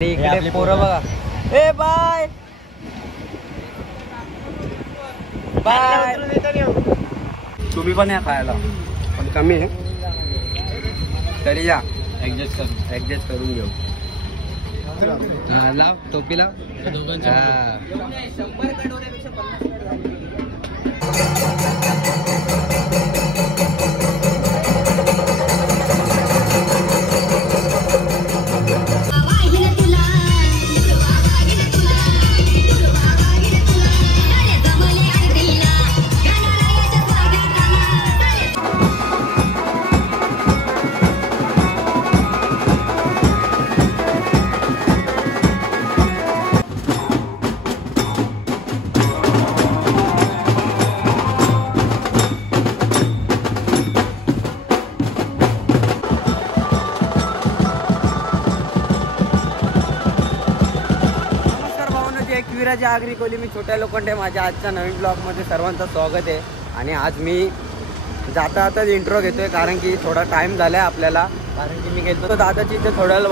इकडे पोरं बघा. ए बाय बाय. तुम्ही पण या खायला, पण कमी आहे तरी या. ऍडजस्ट करून घेऊ. लाव टोपी लाव. विराजी आगरी कोली, मी छोट्या लोखंडे. माझ्या आजच्या नवीन ब्लॉगमध्ये सर्वांचं स्वागत आहे. आणि आज मी जाता आताच इंट्रो घेतोय कारण की थोडा टाइम झालाय आपल्याला. कारण की मी गेलो दादाची इथे थोड्या वेळ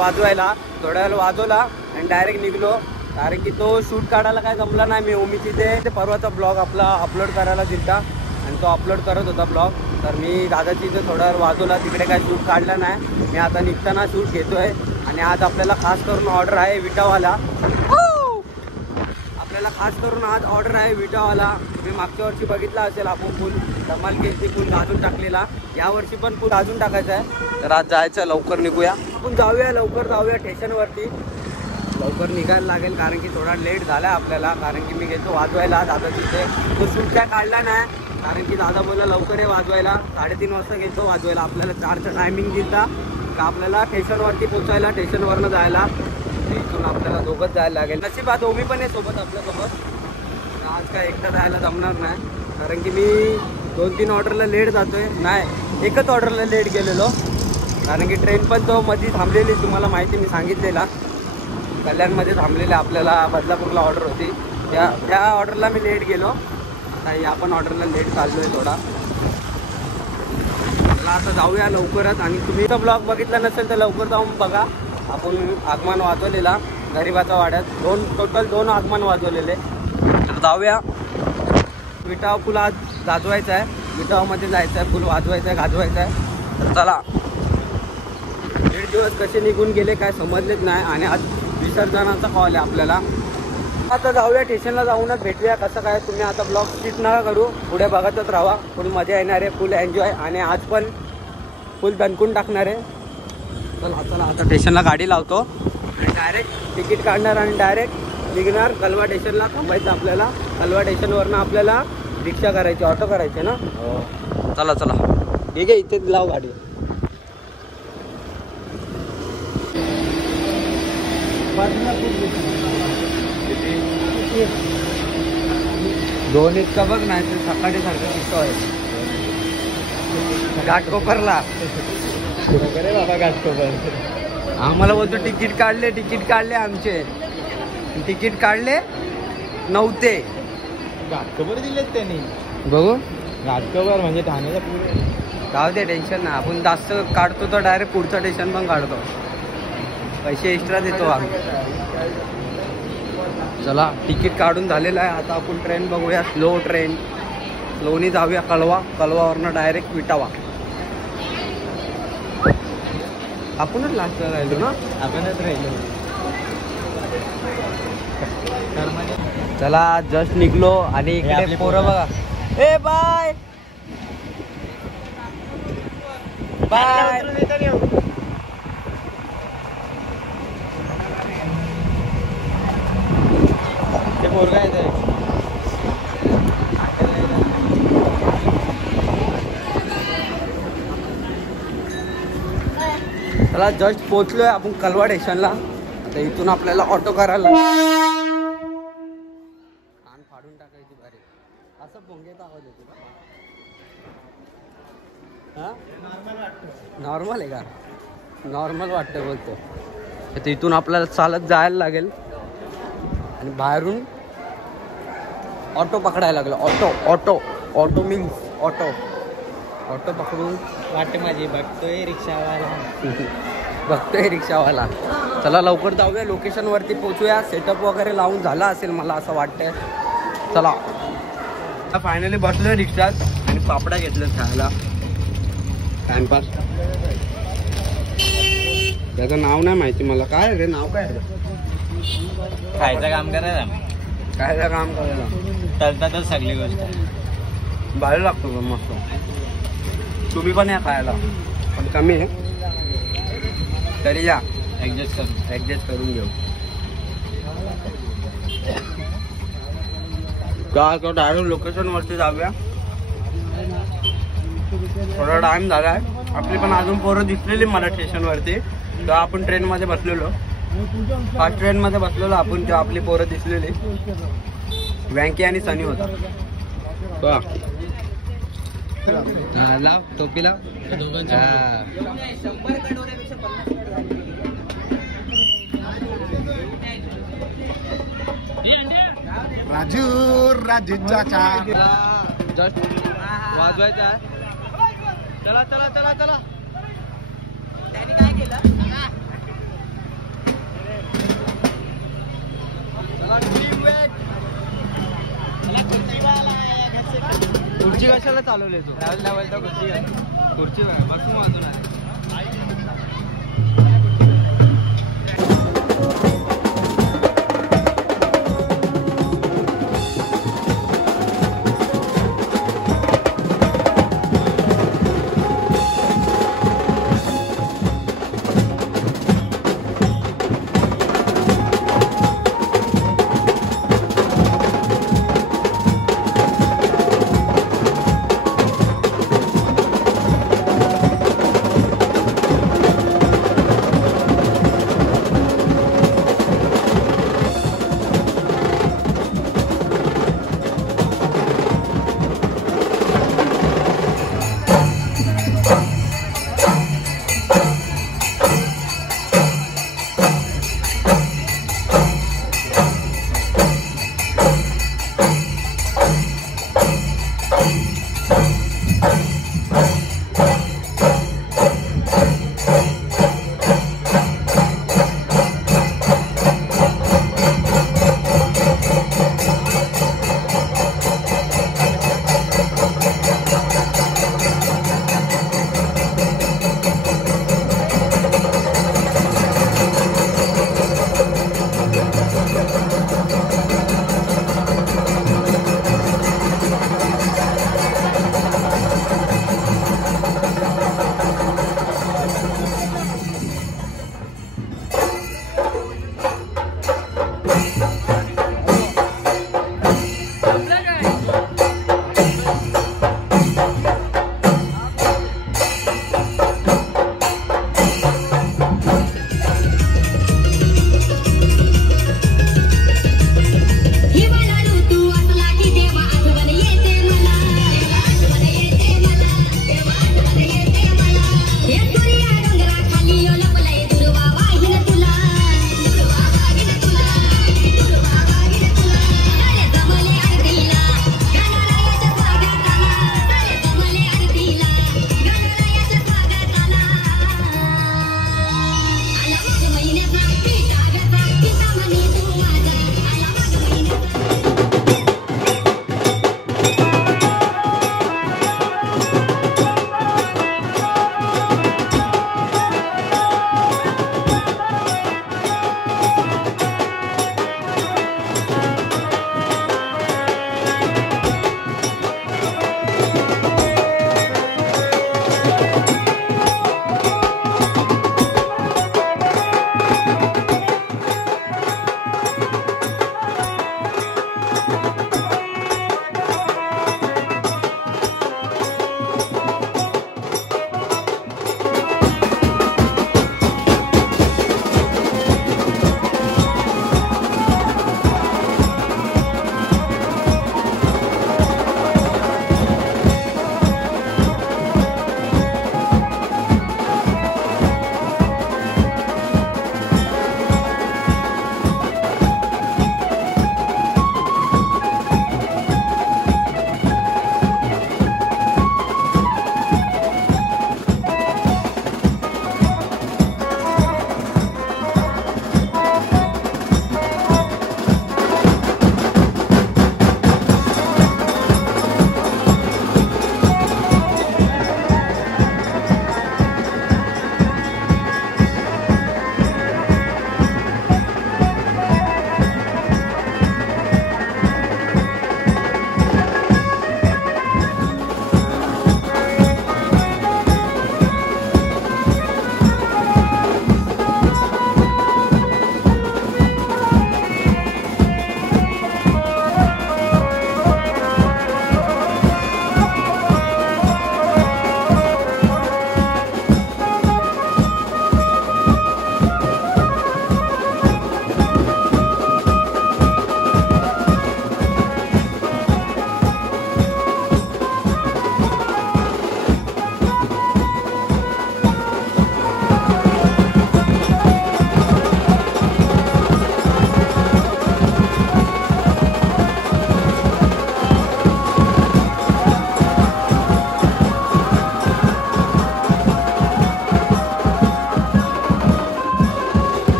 वाजवला आणि डायरेक्ट निघलो. कारण की तो शूट काढायला काय जमला नाही. मी ओमीची ते परवाचा ब्लॉग आपला अपलोड करायला दिलता आणि तो अपलोड करत होता ब्लॉग. तर मी दादाची इथे थोड्या वेळ वाजवला, तिकडे काय शूट काढला नाही. मी आता निघताना शूट घेतोय. आणि आज आपल्याला खास करून ऑर्डर आहे विटावाला. खास करून आज ऑर्डर आहे विटावाला. मी मागच्या वर्षी बघितला असेल आपण पूल धमाल केली, पूल गाजून टाकलेला. यावर्षी पण पूल गाजून टाकायचा आहे. तर आज जायचं, लवकर निघूया. आपण लवकर जाऊया स्टेशनवरती. लवकर निघायला लागेल कारण की थोडा लेट झाला आपल्याला. कारण की मी घेतो वाजवायला दादा तिथे. तो शूट काय काढला नाही कारण की दादा बोलला लवकर आहे वाजवायला. 3:30 वाजता घेतो वाजवायला. आपल्याला 4चा टायमिंग दिला का आपल्याला स्टेशनवरती पोहोचायला, स्टेशनवरनं जायला. इथून आपल्याला दोघंच जायला लागेल. नशिबात ओमी पण आहे सोबत आपल्यासोबत. आज काय एकटा जायला जमणार नाही कारण की मी 2-3 ऑर्डरला लेट जातोय. नाही, एकच ऑर्डरला लेट गेलेलो कारण की ट्रेन पण तो मध्ये थांबलेली. तुम्हाला माहिती मी सांगितलेला, कल्याणमध्ये थांबलेले. आपल्याला बदलापूरला ऑर्डर होती, त्या ऑर्डरला मी लेट गेलो. आता या पण ऑर्डरला लेट चाललोय थोडा. मला आता जाऊया लवकरच. आणि तुम्ही तो ब्लॉग बघितला नसेल तर लवकर जाऊन बघा. आपण आगमन वाजवलेला गरीबाचा वाड्यात. टोटल 2 आगमन वाजवलेले. तर जाऊया. विटावा पूल आज गाजवायचा आहे. विटावामध्ये जायचं आहे, पूल वाजवायचा आहे, गाजवायचा आहे. तर चला. 1.5 दिवस कसे निघून गेले काय समजलेच नाही. आणि आज विसर्जनाचा कॉल आहे आपल्याला. आता जाऊया स्टेशनला, जाऊनच भेटूया कसं काय. तुम्ही आता ब्लॉग स्किप नका करू, पुढे बघतच राहा. फुल मजा येणार आहे, फुल एन्जॉय. आणि आज पण फुल दणकून टाकणार आहे. चला आता स्टेशनला गाडी लावतो आणि डायरेक्ट तिकीट काढणार आणि डायरेक्ट निघणार. कलवा स्टेशनला थांबायचं आपल्याला. कलवा स्टेशनवरनं आपल्याला रिक्षा करायची, ऑटो करायचे ना. चला ठीक आहे, इथे लाव गाडी. दोन इतका बघ नाही तर सकाळी सारखं दिसतो आहे. घाटकोपरला रे बाबा, घाटकोपर. आम्हाला बोलतो तिकीट काढले आमचे. तिकीट काढले नव्हते. घाटकोपर दिलेत त्यांनी. बघू, घाटकोपर म्हणजे ठाण्याचा पुढे. जाऊ दे, टेन्शन नाही. आपण जास्त काढतो तर डायरेक्ट पुढचं स्टेशन पण काढतो. पैसे एक्स्ट्रा देतो आम्ही. चला, तिकीट काढून झालेलं आहे. आता आपण ट्रेन बघूया. Slow train. स्लोनी जाऊया कलवावरनं डायरेक्ट विटावा. आपणच लास्ट राहिलो ना. आपणच राहिलो. चला, जस्ट निघलो. आणि इकडे पोरं बघा. ए बाय बाय. ते पोरगा येत आहे. चला, जस्ट पोहोचलोय आपण कलवा स्टेशनला. आता इथून आपल्याला ऑटो करायला कान फाडून टाकायची बारी. असं भोंग्याचा आवाज येतो का? नॉर्मल आहे का? नॉर्मल वाटतं बोलतो. तर इथून आपल्याला चालत जायला लागेल. आणि बाहेरून ऑटो पकडायला लागला. ऑटो मीन्स ऑटो पकडून वाट माझी बघतोय रिक्षावाला. बघतोय रिक्षावाला. चला लवकर जाऊया, लोकेशन वरती पोहोचूया. सेटअप वगैरे लावून झाला असेल मला असं वाटतंय. चला फायनली बसलोय रिक्षात आणि पापड्या घेतल्यात खायला. टाइमपास. त्याचं नाव नाही माहिती मला. काय रे नाव काय रे? खायचं काम करायला काय काम करायला चालतातच सगळी गोष्ट. भारी लागतो पण मस्त. तुम्ही पण या खायला, पण कमी आहे तरी या. ऍडजस्ट करून घेऊ. का डायरेक्ट लोकेशन वरती जाऊया. थोडा टाइम झालाय. आपली पण अजून पोरं दिसलेली मला स्टेशन वरती. तर आपण ट्रेन मध्ये बसलेलो, फास्ट ट्रेन मध्ये बसलेलो आपण. तेव्हा आपली पोरं दिसलेली. वँकी आणि सनी होता. लाव टोपीला. राजू चाचा जस्ट वाजवायचं आहे. चला चला चला चला. त्याने काय केलं? खुर्ची कशाला चालवली तू? खुर्ची बसून वाजून आहे.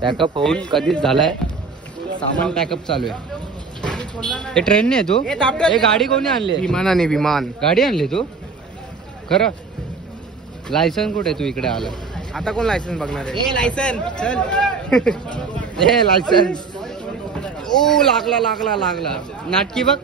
पॅकअप होऊन कधीच झालाय. सामान पॅकअप चालू आहे. हे ट्रेनने आहे तू? हे गाडी कोणी आणली? विमानाने विमान. गाडी आणली तू खरं? लायसन कुठे तू इकडे आला? आता कोण लायसन्स बघणार आहे? लायसन चल. हे लायसन्स. ओ लागला नाटकी बघ.